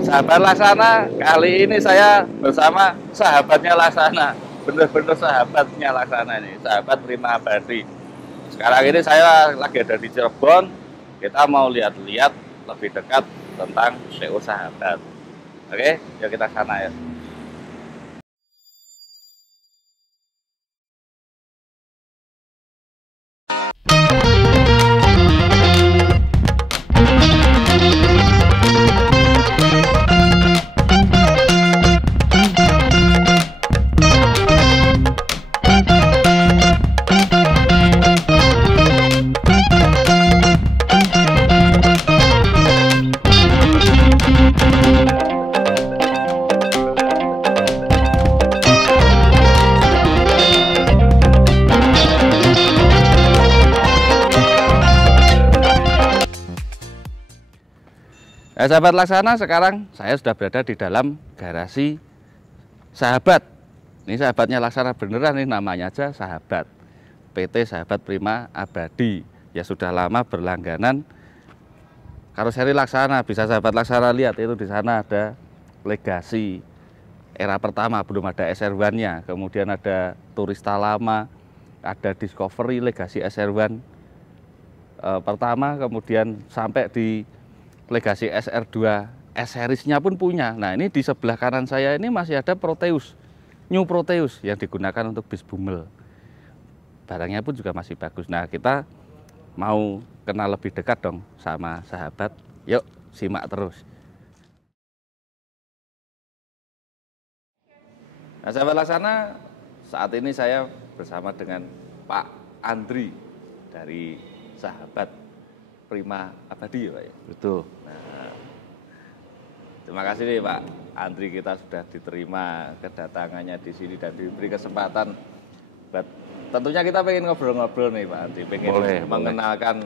Sahabat Laksana, kali ini saya bersama sahabatnya Laksana. Bener-bener sahabatnya Laksana ini, sahabat Prima Abadi. Sekarang ini saya lagi ada di Cirebon. Kita mau lihat-lihat lebih dekat tentang PO Sahabat. Oke, yuk kita sana ya. Nah, sahabat Laksana, sekarang saya sudah berada di dalam garasi Sahabat. Ini sahabatnya Laksana beneran, nih namanya aja Sahabat. PT Sahabat Prima Abadi. Ya sudah lama berlangganan karoseri Laksana. Bisa sahabat Laksana lihat itu di sana ada Legasi era pertama, belum ada SR1-nya. Kemudian ada Turista lama, ada Discovery Legasi SR1 pertama, kemudian sampai di Legasi SR2 S-Series-nya pun punya. Nah, ini di sebelah kanan saya ini masih ada Proteus, New Proteus yang digunakan untuk bis Bumel. Barangnya pun juga masih bagus. Nah, kita mau kenal lebih dekat dong sama Sahabat. Yuk, simak terus. Nah, sahabat Laksana, saat ini saya bersama dengan Pak Andri dari Sahabat Prima Abadi ya Pak ya? Betul. Nah, terima kasih nih Pak Andri, kita sudah diterima kedatangannya di sini dan diberi kesempatan. Tentunya kita pengen ngobrol-ngobrol nih Pak Andri, pengen mengenalkan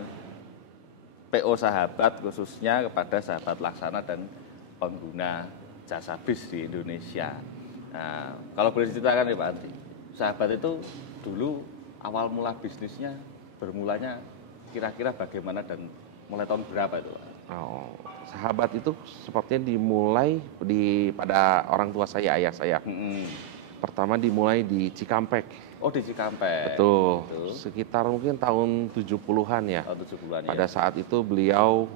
PO Sahabat khususnya kepada sahabat Laksana dan pengguna jasa bis di Indonesia. Nah, kalau boleh diceritakan nih Pak Andri, Sahabat itu dulu awal mula bisnisnya bermulanya kira-kira bagaimana dan mulai tahun berapa itu Pak? Oh, Sahabat itu sepertinya dimulai pada orang tua saya, ayah saya. Pertama dimulai di Cikampek. Oh, di Cikampek. Betul. Sekitar mungkin tahun 70-an ya. Oh, 70-an pada saat itu beliau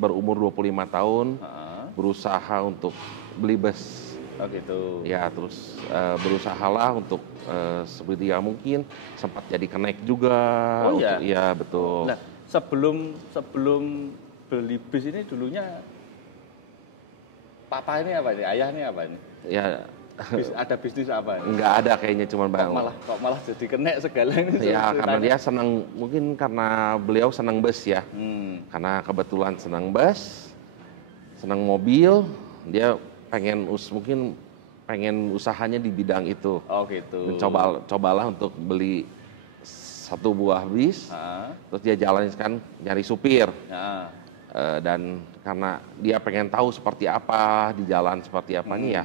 berumur 25 tahun, berusaha untuk beli bus. Oh gitu. Ya, terus berusahalah untuk seperti yang mungkin sempat jadi kenaik juga. Oh iya? Iya, betul. Nah, sebelum beli bis ini dulunya papa ini apa ini? Ayah ini apa ini? Ya, ada bisnis apa ini? Enggak ada kayaknya, cuman bang. Kok malah jadi kenaik segala ini? Ya, karena dia senang, mungkin karena beliau senang bus ya. Karena kebetulan senang bus, senang mobil, dia mungkin pengen usahanya di bidang itu. Oh gitu. Cobalah untuk beli satu buah bis, terus dia jalanin kan nyari supir. Dan karena dia pengen tahu seperti apa di jalan, seperti apanya ya,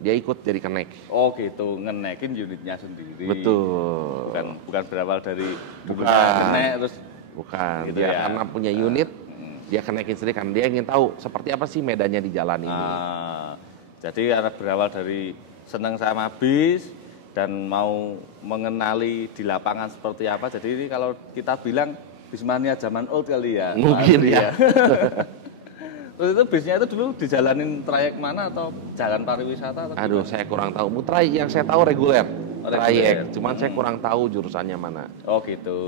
dia ikut jadi kenaik. Oh gitu, ngenaikin unitnya sendiri. Betul. Bukan berawal dari kenaik terus. Bukan, Gitu dia ya? karena punya unit, dia kenaikin sendiri kan, dia ingin tahu seperti apa sih medannya di jalan ini. Jadi karena berawal dari senang sama bis dan mau mengenali di lapangan seperti apa. Jadi ini kalau kita bilang bismania zaman old kali ya. Mungkin ya. Terus itu bisnya itu dulu dijalanin trayek mana atau jalan pariwisata? Atau Aduh, gimana? saya kurang tahu. Yang saya tahu reguler, trayek. Reguler. Cuman saya kurang tahu jurusannya mana. Oh gitu.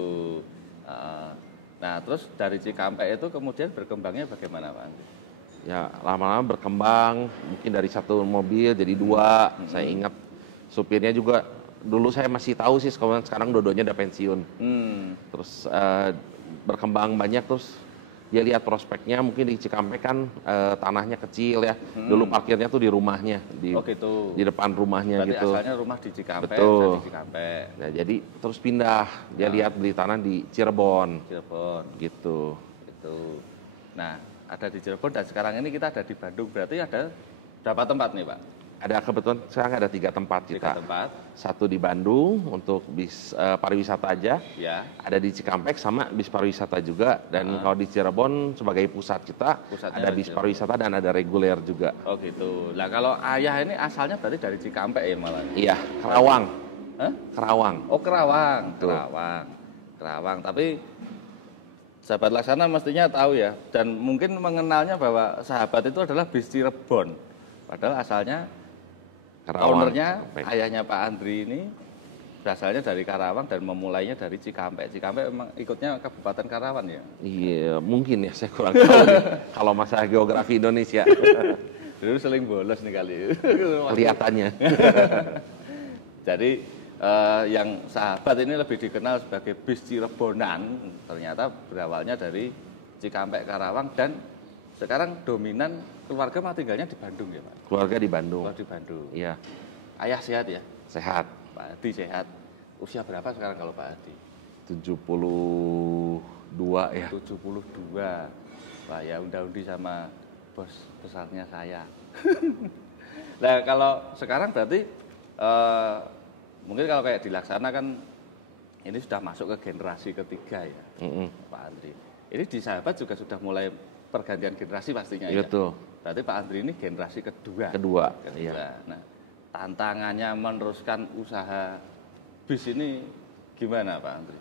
Nah terus dari Cikampek itu kemudian berkembangnya bagaimana Pak Andri? Ya, lama-lama berkembang, mungkin dari satu mobil jadi dua. Saya ingat supirnya juga, dulu saya masih tahu sih, sekarang dua-duanya udah pensiun. Terus berkembang banyak, terus dia lihat prospeknya, mungkin di Cikampek kan tanahnya kecil ya. Dulu parkirnya tuh di rumahnya, gitu. di depan rumahnya. Berarti gitu. Asalnya rumah di Cikampek, Betul. di Cikampek. Nah, jadi terus pindah, dia lihat beli tanah di Cirebon. Gitu. Nah, ada di Cirebon dan sekarang ini kita ada di Bandung. Berarti ada berapa tempat nih Pak? Ada kebetulan sekarang ada 3 tempat 3 kita. tempat. Satu di Bandung untuk bis pariwisata aja. Ya. Ada di Cikampek sama bis pariwisata juga. Dan kalau di Cirebon sebagai pusat kita Pusatnya ada di bis Cirebon. pariwisata dan ada reguler juga. Oh gitu. Nah kalau ayah ini asalnya berarti dari Cikampek ya malah? Iya, Kerawang. Hah? Kerawang. Oh Kerawang. Betul. Kerawang. Tapi sahabat Laksana mestinya tahu ya. Dan mungkin mengenalnya bahwa sahabat itu adalah bis Cirebon. Padahal asalnya Kerawang, ownernya, Cikampek. ayahnya Pak Andri ini berasalnya dari Karawang dan memulainya dari Cikampek. Cikampek memang ikutnya Kabupaten Karawang ya? Iya, mungkin ya, saya kurang tahu nih, kalau masalah geografi Indonesia. Dulu seling bolos nih kali. Kelihatannya. Jadi yang sahabat ini lebih dikenal sebagai bis Cirebonan, ternyata berawalnya dari Cikampek Karawang dan sekarang dominan keluarga mah tinggalnya di Bandung ya Pak? Keluarga di Bandung. Oh di Bandung. Iya, Ayah sehat ya? sehat. Pak Adi sehat. Usia berapa sekarang kalau Pak Adi? 72 ya. 72. Wah ya unda-undi sama bos besarnya saya. Nah kalau sekarang berarti mungkin kalau kayak di Laksana kan ini sudah masuk ke generasi ketiga ya Pak Andri. Ini di sahabat juga sudah mulai pergantian generasi pastinya ya. Betul. Berarti Pak Andri ini generasi kedua. Kedua. Kedua. Iya. Nah, tantangannya meneruskan usaha bis ini gimana Pak Andri?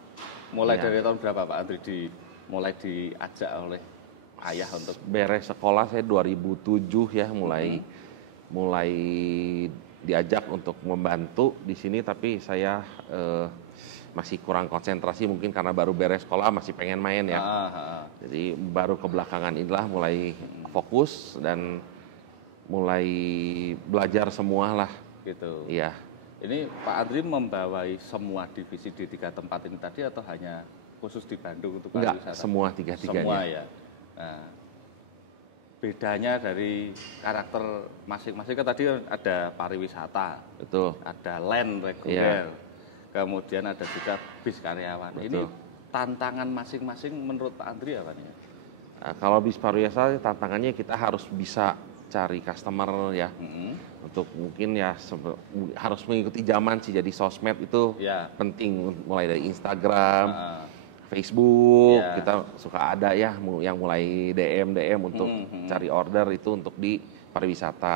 Mulai Iya. dari tahun berapa Pak Andri mulai diajak oleh ayah untuk Beres sekolah saya 2007 ya mulai diajak untuk membantu di sini, tapi saya masih kurang konsentrasi mungkin karena baru beres sekolah masih pengen main ya. Jadi baru kebelakangan inilah mulai fokus dan mulai belajar semua lah. gitu. Iya. Ini Pak Andri membawai semua divisi di 3 tempat ini tadi atau hanya khusus di Bandung untuk Enggak, pariwisata? semua tiga-tiganya. Semua ya. Nah, bedanya dari karakter masing-masing kan tadi ada pariwisata, Betul. ada land reguler, kemudian ada juga bis karyawan. Betul. Ini tantangan masing-masing menurut Pak Andri apa nih? Nah, kalau bis pariwisata tantangannya kita harus bisa cari customer ya. Untuk mungkin ya harus mengikuti zaman sih, jadi sosmed itu Ya. penting, mulai dari Instagram, Facebook, Ya. kita suka ada ya yang mulai DM untuk cari order itu untuk di pariwisata.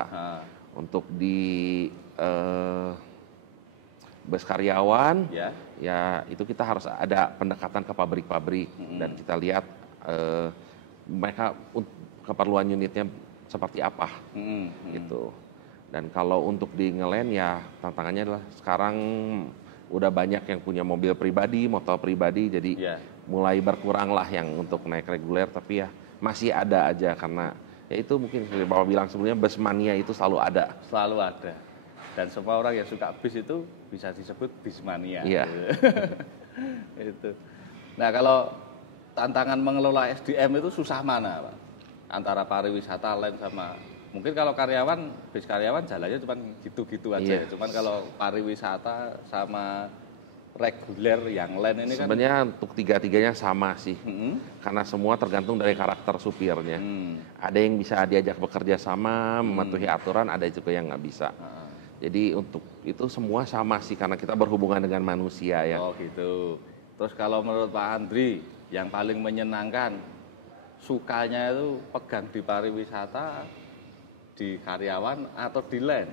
Untuk di bus karyawan ya itu kita harus ada pendekatan ke pabrik-pabrik dan kita lihat mereka keperluan unitnya seperti apa gitu. Dan kalau untuk di ngelen ya tantangannya adalah sekarang udah banyak yang punya mobil pribadi, motor pribadi, jadi mulai berkurang lah yang untuk naik reguler, tapi ya masih ada aja karena ya itu mungkin seperti Bapak bilang sebelumnya, bus mania itu selalu ada. Selalu ada. Dan semua orang yang suka bis itu bisa disebut bis mania. Iya. Itu. Nah kalau tantangan mengelola SDM itu susah mana Pak? Antara pariwisata lain sama, mungkin kalau karyawan, bis karyawan jalannya cuma gitu-gitu aja. Iya. Cuman kalau pariwisata sama reguler yang lain ini sebenarnya untuk tiga-tiganya sama sih, karena semua tergantung dari karakter supirnya. Ada yang bisa diajak bekerja sama, mematuhi aturan, ada juga yang nggak bisa. Jadi untuk itu semua sama sih, karena kita berhubungan dengan manusia ya. Oh gitu. Terus kalau menurut Pak Andri, yang paling menyenangkan, sukanya itu pegang di pariwisata, di karyawan, atau di land?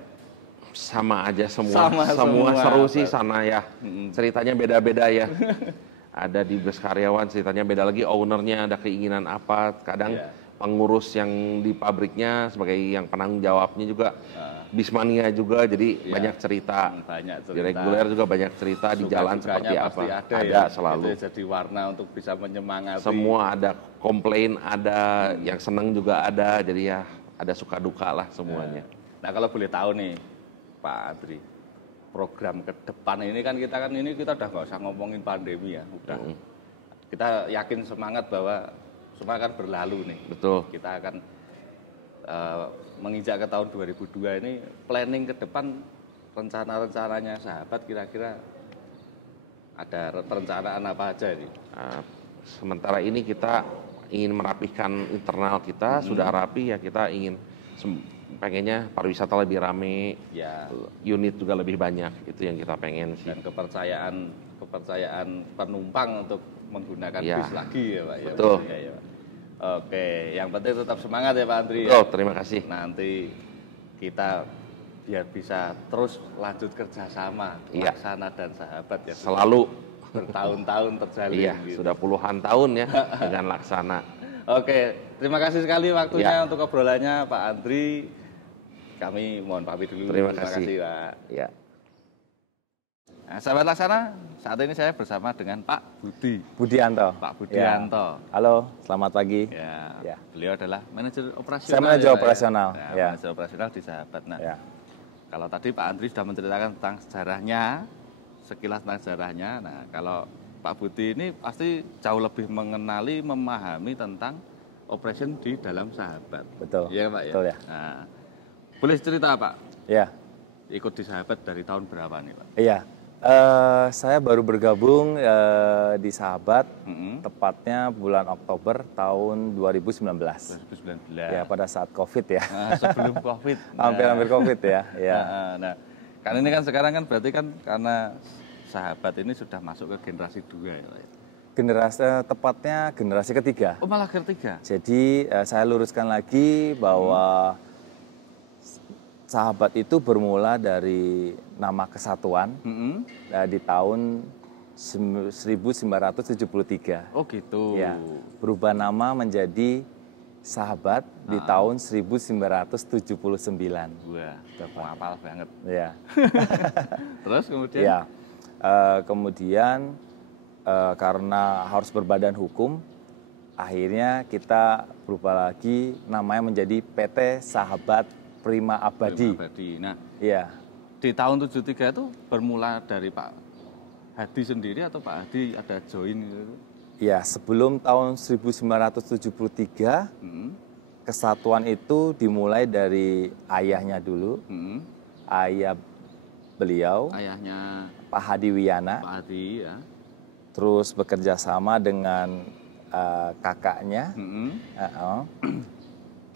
Sama aja semua, Sama semua semua, seru sih Pak. sana ya. Ceritanya beda-beda ya. Ada di bus karyawan ceritanya beda lagi, ownernya ada keinginan apa, kadang pengurus yang di pabriknya sebagai yang penanggung jawabnya juga bismania juga, jadi banyak cerita. Banyak cerita. Di reguler juga banyak cerita, di jalan seperti apa. pasti ada Ada ya. selalu. Itu jadi warna untuk bisa menyemangati. Semua ada, komplain ada, yang seneng juga ada, jadi ya ada suka duka lah semuanya. Nah kalau boleh tahu nih Pak Andri, program ke depan ini kan kita udah nggak usah ngomongin pandemi ya, udah. Kita yakin semangat bahwa semua akan berlalu nih. Betul. Kita akan menginjak ke tahun 2002 ini, planning ke depan, rencana-rencananya sahabat kira-kira ada perencanaan apa aja ini? Sementara ini kita ingin merapihkan internal kita, sudah rapi ya, kita ingin pengennya pariwisata lebih rame, Ya. unit juga lebih banyak, itu yang kita pengen sih. Dan kepercayaan penumpang untuk menggunakan Ya. bis lagi ya Pak. Ya, Betul. maksudnya ya, Pak. Oke, yang penting tetap semangat ya Pak Andri. Betul, terima kasih. Nanti kita biar bisa terus lanjut kerjasama Iya. Laksana dan Sahabat ya. Selalu. Bertahun-tahun terjalin. Iya, gitu. sudah puluhan tahun ya dengan Laksana. Oke, terima kasih sekali waktunya Ya. untuk obrolannya Pak Andri. Kami mohon pamit dulu. Terima kasih. Pak. Ya. Nah, sahabat Laksana, saat ini saya bersama dengan Pak Budianto. Pak Budianto. Ya. Halo, selamat pagi. Ya, Ya. beliau adalah manajer operasional. Saya manajer ya, Pak, operasional, Ya. ya. Manajer operasional di Sahabat. Nah, Ya. kalau tadi Pak Andri sudah menceritakan tentang sejarahnya, sekilas tentang sejarahnya. Nah, kalau Pak Budi ini pasti jauh lebih mengenali, memahami tentang operation di dalam Sahabat. Betul. Iya Pak ya. Betul ya. Nah, boleh cerita Pak, Ya. ikut di Sahabat dari tahun berapa nih Pak? Iya. Saya baru bergabung di Sahabat Mm-mm. tepatnya bulan Oktober tahun 2019. 2019. Ya, pada saat Covid ya. Nah, sebelum Covid. Hampir-hampir Covid ya. Ya. Nah, kan ini kan sekarang kan berarti kan karena Sahabat ini sudah masuk ke generasi 2 ya Pak ya? Generasi tepatnya generasi ketiga. Oh malah ketiga? Jadi saya luruskan lagi bahwa Sahabat itu bermula dari nama kesatuan Mm-mm. di tahun 1973. Oh gitu. Ya, berubah nama menjadi Sahabat di tahun 1979. Wah, hafal banget. Ya. Terus kemudian? Ya. Kemudian karena harus berbadan hukum, akhirnya kita berubah lagi namanya menjadi PT Sahabat Prima Abadi. Nah, Iya. di tahun 73 itu bermula dari Pak Hadi sendiri atau Pak Hadi ada join gitu? Ya, sebelum tahun 1973, Mm-mm. kesatuan itu dimulai dari ayahnya dulu, Mm-mm. ayah beliau, Ayahnya Pak Hadi Wiyana, Pak Hadi ya. terus bekerja sama dengan kakaknya, Mm-mm.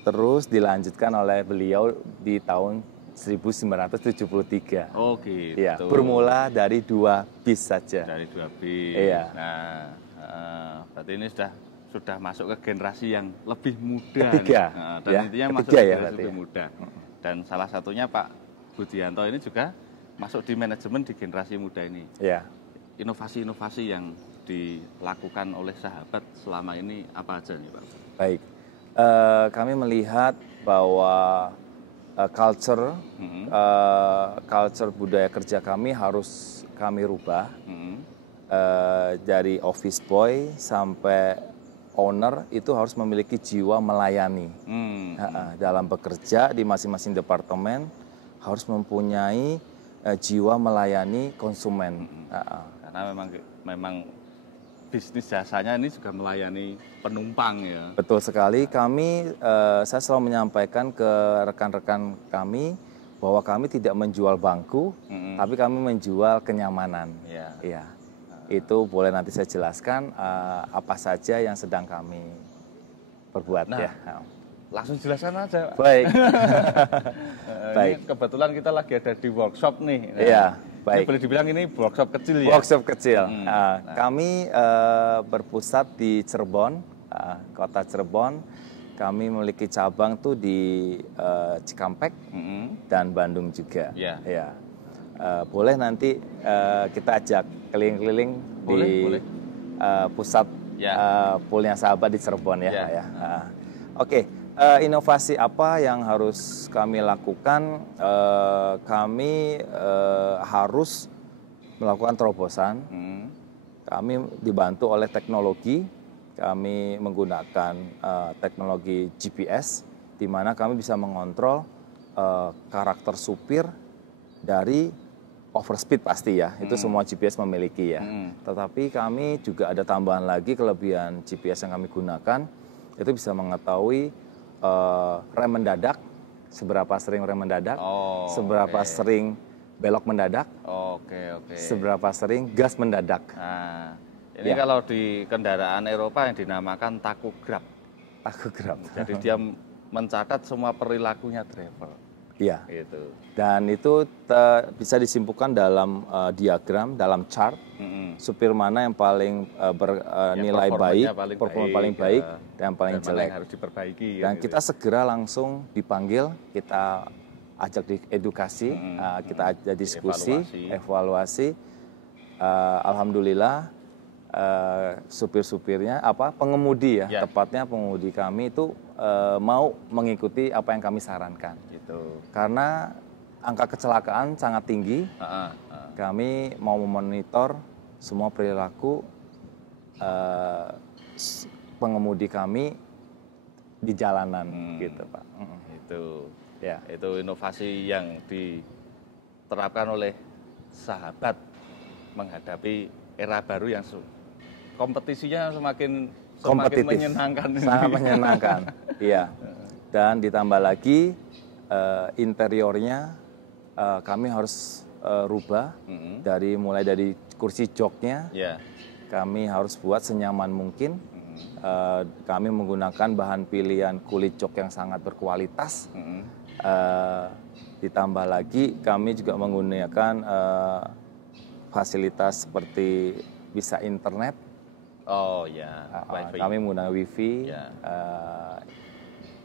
terus dilanjutkan oleh beliau di tahun 1973. Oh gitu. Ya, bermula dari 2 bis saja. Dari 2 bis. Iya. Nah, berarti ini sudah masuk ke generasi yang lebih muda. Ketiga, nih. Nah, dan ya. intinya masuk Ketiga ke ya generasi berarti lebih ya. muda. Dan salah satunya Pak Budianto ini juga masuk di manajemen di generasi muda ini. Ya. Inovasi-inovasi yang dilakukan oleh Sahabat selama ini apa aja nih Pak? Baik. Kami melihat bahwa culture budaya kerja kami harus kami rubah. Dari office boy sampai owner itu harus memiliki jiwa melayani. Dalam bekerja di masing-masing departemen harus mempunyai jiwa melayani konsumen. Karena memang bisnis jasanya ini juga melayani penumpang ya. Betul sekali. Saya selalu menyampaikan ke rekan-rekan kami bahwa kami tidak menjual bangku, tapi kami menjual kenyamanan. Iya. Itu boleh nanti saya jelaskan apa saja yang sedang kami perbuat ya. Langsung jelaskan aja. Baik. Baik. Kebetulan kita lagi ada di workshop nih. Iya. Baik. Boleh dibilang ini workshop kecil ya? Workshop kecil. Kami berpusat di Cirebon, kota Cirebon. Kami memiliki cabang tuh di Cikampek dan Bandung juga. Ya. Ya. Boleh nanti kita ajak keliling-keliling di pusat poolnya Sahabat di Cirebon ya. Ya. Oke. Inovasi apa yang harus kami lakukan? Kami harus melakukan terobosan. Kami dibantu oleh teknologi. Kami menggunakan teknologi GPS, di mana kami bisa mengontrol karakter supir dari overspeed pasti ya. Itu semua GPS memiliki ya. Tetapi kami juga ada tambahan lagi kelebihan GPS yang kami gunakan. Itu bisa mengetahui rem mendadak, seberapa sering rem mendadak, seberapa sering belok mendadak, seberapa sering gas mendadak. Nah, ini kalau di kendaraan Eropa yang dinamakan tachograph. Tachograph. Jadi dia mencatat semua perilakunya driver. Iya. Gitu. Dan itu bisa disimpulkan dalam diagram, dalam chart. Supir mana yang paling bernilai baik, performa paling baik, dan paling jelek. Yang harus diperbaiki. Dan kita segera langsung dipanggil, kita ajak di edukasi, kita ajak diskusi, evaluasi. Alhamdulillah supir-supirnya, pengemudi ya, tepatnya pengemudi kami itu mau mengikuti apa yang kami sarankan. Gitu. Karena angka kecelakaan sangat tinggi, kami mau memonitor semua perilaku pengemudi kami di jalanan, gitu Pak. Itu inovasi yang diterapkan oleh Sahabat menghadapi era baru yang kompetisinya semakin menyenangkan. Sangat menyenangkan. Iya. Dan ditambah lagi interiornya kami harus rubah mulai dari kursi joknya. Kami harus buat senyaman mungkin. Kami menggunakan bahan pilihan kulit jok yang sangat berkualitas. Ditambah lagi kami juga menggunakan fasilitas seperti bisa internet. Wifi. Kami menggunakan wifi,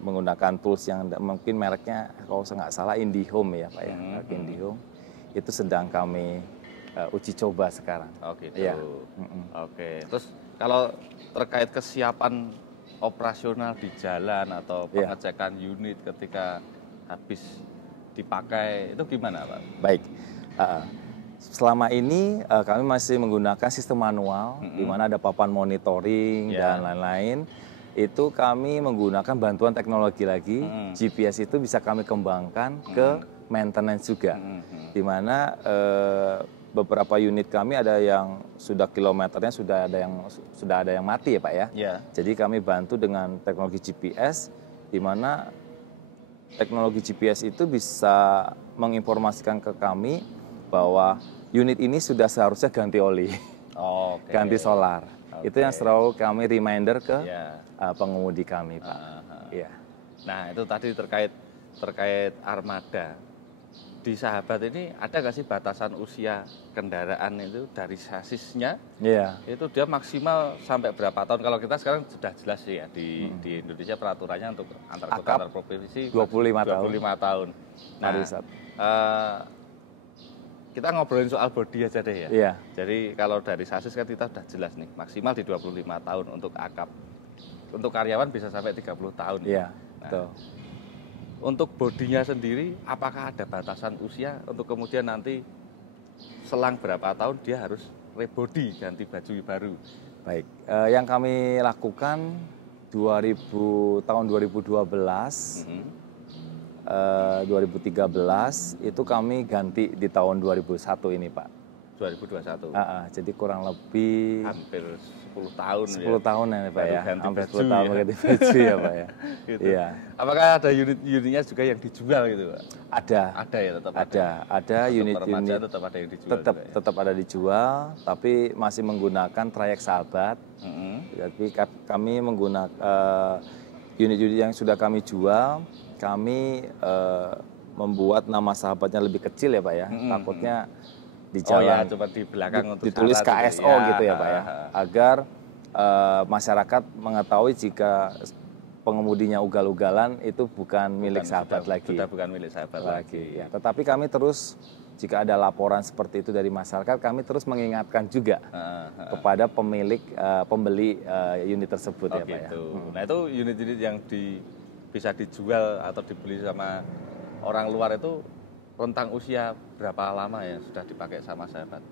menggunakan tools yang mungkin mereknya kalau nggak salah IndiHome ya Pak ya, IndiHome. Itu sedang kami uji coba sekarang. Gitu. Oke. Terus kalau terkait kesiapan operasional di jalan atau pengecekan unit ketika habis dipakai itu gimana Pak? Baik. Selama ini kami masih menggunakan sistem manual, di mana ada papan monitoring dan lain-lain. Itu kami menggunakan bantuan teknologi lagi. GPS itu bisa kami kembangkan ke maintenance juga, di mana beberapa unit kami ada yang sudah kilometernya sudah ada yang mati ya Pak ya. Jadi kami bantu dengan teknologi GPS, di mana teknologi GPS itu bisa menginformasikan ke kami bahwa unit ini sudah seharusnya ganti oli, ganti solar. Itu yang selalu kami reminder ke pengemudi kami, Pak. Nah, itu tadi terkait armada. Di Sahabat ini ada nggak sih batasan usia kendaraan itu dari sasisnya? Itu dia maksimal sampai berapa tahun? Kalau kita sekarang sudah jelas sih ya di Indonesia peraturannya untuk antar kota antar provinsi 25 tahun. Nah, kita ngobrolin soal bodi aja deh ya. Jadi kalau dari sasis kan kita sudah jelas nih, maksimal di 25 tahun untuk akap. Untuk karyawan bisa sampai 30 tahun. Betul. Untuk bodinya sendiri, apakah ada batasan usia untuk kemudian nanti selang berapa tahun dia harus rebody, ganti baju baru? Baik, yang kami lakukan tahun 2012, 2013 itu kami ganti di tahun 2001 ini Pak. 2021? Jadi kurang lebih hampir 10 tahun 10 tahun ya Pak ya, hampir 10 tahun ganti baju ya Pak ya. Gitu. Apakah ada unit-unitnya juga yang dijual gitu Pak? Ada ya, tetap ada unit-unit tetap ada yang dijual. Tetap ada dijual, tapi masih menggunakan trayek Sahabat. Jadi kami menggunakan unit-unit yang sudah kami jual, kami membuat nama Sahabatnya lebih kecil ya Pak ya. Takutnya di jalan cuma di belakang untuk ditulis KSO gitu ya Pak ya, agar masyarakat mengetahui jika pengemudinya ugal-ugalan itu bukan milik Sahabat lagi. Sudah bukan milik Sahabat lagi. Ya, tetapi kami terus jika ada laporan seperti itu dari masyarakat, kami terus mengingatkan juga kepada pembeli unit tersebut ya Pak ya. Nah itu unit-unit yang bisa dijual atau dibeli sama orang luar itu rentang usia berapa lama ya sudah dipakai sama Sahabat?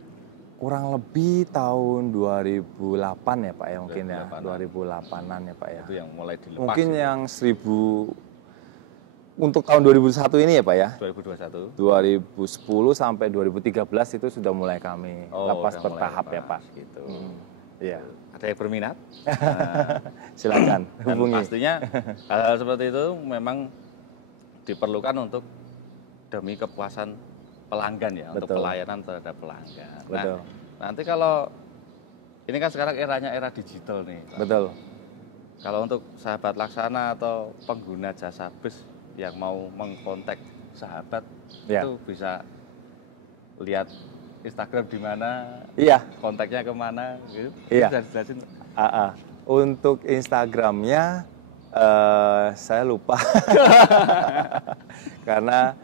Kurang lebih tahun 2008 ya Pak ya, mungkin 2008-an ya Pak ya. Itu yang mulai dilepas. Mungkin itu yang 1000 untuk tahun 2001 ini ya Pak ya. 2021. 2010 sampai 2013 itu sudah mulai kami lepas bertahap ya Pak. Gitu. Iya. Ada yang berminat? Silakan hubungi. Dan pastinya hal-hal seperti itu memang diperlukan untuk demi kepuasan pelanggan ya, untuk pelayanan terhadap pelanggan. Betul. Nah, nanti kalau ini kan sekarang era digital nih. Betul. Kalau untuk sahabat Laksana atau pengguna jasa bus yang mau mengkontak sahabat, Ya. itu bisa lihat Instagram di mana, Iya. kontaknya kemana, gitu. Iya. Bisa dijelasin? Untuk Instagramnya saya lupa karena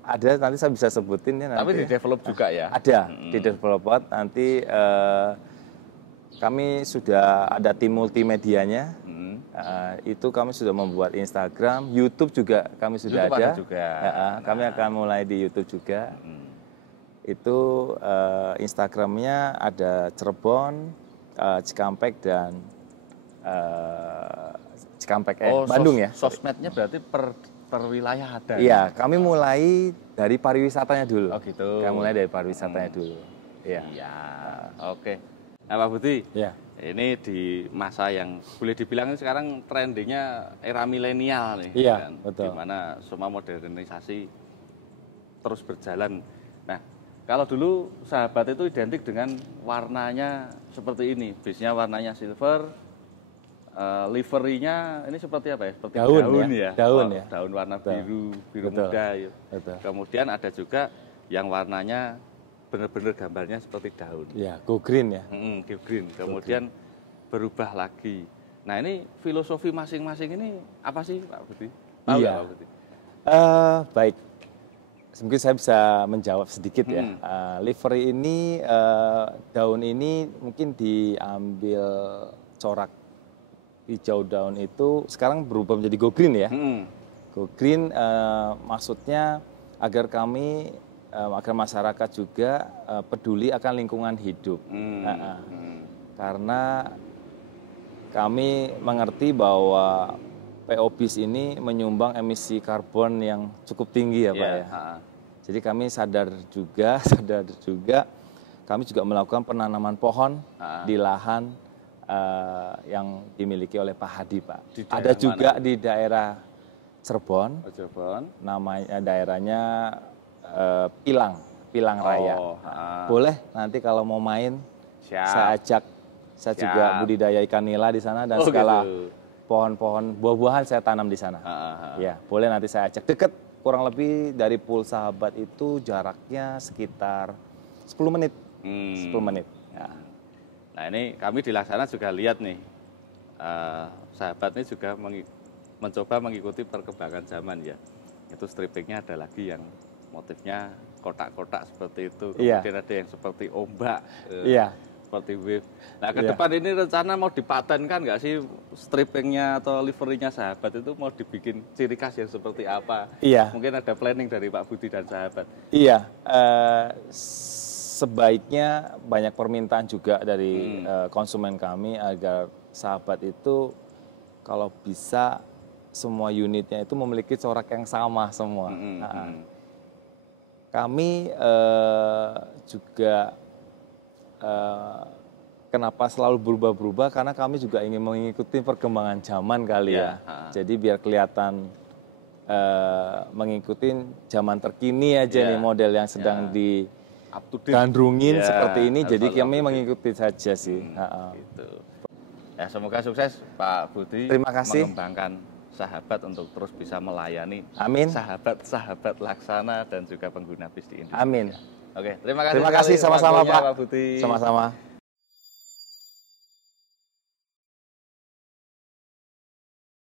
ada, nanti saya bisa sebutin ya. Tapi di develop juga ya? Ada di developer, nanti kami sudah ada tim multimedianya. Itu kami sudah membuat Instagram, YouTube juga kami sudah YouTube ada. juga. Kami akan mulai di YouTube juga. Itu Instagramnya ada Cirebon, Cikampek dan Cikampek Bandung ya. Sosmednya berarti per wilayah ada? Iya, kami mulai dari pariwisatanya dulu. Oh gitu. Kami mulai dari pariwisatanya dulu. Iya. Iya, oke. Nah Pak Budi, Iya. ini di masa yang boleh dibilang sekarang trendingnya era milenial nih. Iya, kan? betul. Di mana semua modernisasi terus berjalan. Nah, kalau dulu sahabat itu identik dengan warnanya seperti ini. Bisnya warnanya silver, liverynya ini seperti apa ya? Seperti Daun ya? Daun ya? Daun warna biru Betul. muda. Ya. Betul. Kemudian ada juga yang warnanya benar-benar gambarnya seperti daun. Iya, go green ya. Go green. Kemudian berubah lagi. Nah ini filosofi masing-masing ini apa sih Pak Budi? Tahu Iya. nggak, Pak Budi? Baik, mungkin saya bisa menjawab sedikit ya. Livery ini, daun ini mungkin diambil corak hijau daun itu sekarang berubah menjadi go green ya. Go green maksudnya agar kami, agar masyarakat juga peduli akan lingkungan hidup. Karena kami mengerti bahwa PO BIS ini menyumbang emisi karbon yang cukup tinggi ya Pak ya. Jadi kami sadar juga kami juga melakukan penanaman pohon di lahan yang dimiliki oleh Pak Hadi Pak. Ada juga di daerah Cirebon, namanya daerahnya Pilang Raya. Boleh nanti kalau mau main, saya ajak. Saya juga budidaya ikan nila di sana dan segala pohon-pohon buah-buahan saya tanam di sana. Ya, boleh nanti saya ajak. Dekat, kurang lebih dari Pool Sahabat itu jaraknya sekitar 10 menit. 10 menit. Ya. Nah ini kami di Laksana juga lihat nih, sahabat ini juga mencoba mengikuti perkembangan zaman ya. Itu strippingnya ada lagi yang motifnya kotak-kotak seperti itu. Kemudian ada yang seperti ombak. Seperti wave. Nah ke depan ini rencana mau dipatenkan nggak sih strippingnya atau liverynya sahabat itu mau dibikin ciri khas yang seperti apa? Mungkin ada planning dari Pak Budi dan sahabat. Iya, sebaiknya banyak permintaan juga dari konsumen kami agar sahabat itu kalau bisa semua unitnya itu memiliki corak yang sama semua. Kami juga kenapa selalu berubah-berubah karena kami juga ingin mengikuti perkembangan zaman kali ya. Jadi biar kelihatan mengikuti zaman terkini aja nih model yang sedang digandrungin seperti ini. Jadi kami mengikuti saja sih. Gitu. Ya, semoga sukses Pak Budi. Terima kasih. Mengembangkan sahabat untuk terus bisa melayani sahabat-sahabat Laksana dan juga pengguna bis di Indonesia. Amin. Oke, terima kasih. Terima kasih sama-sama Pak Budi. Sama-sama.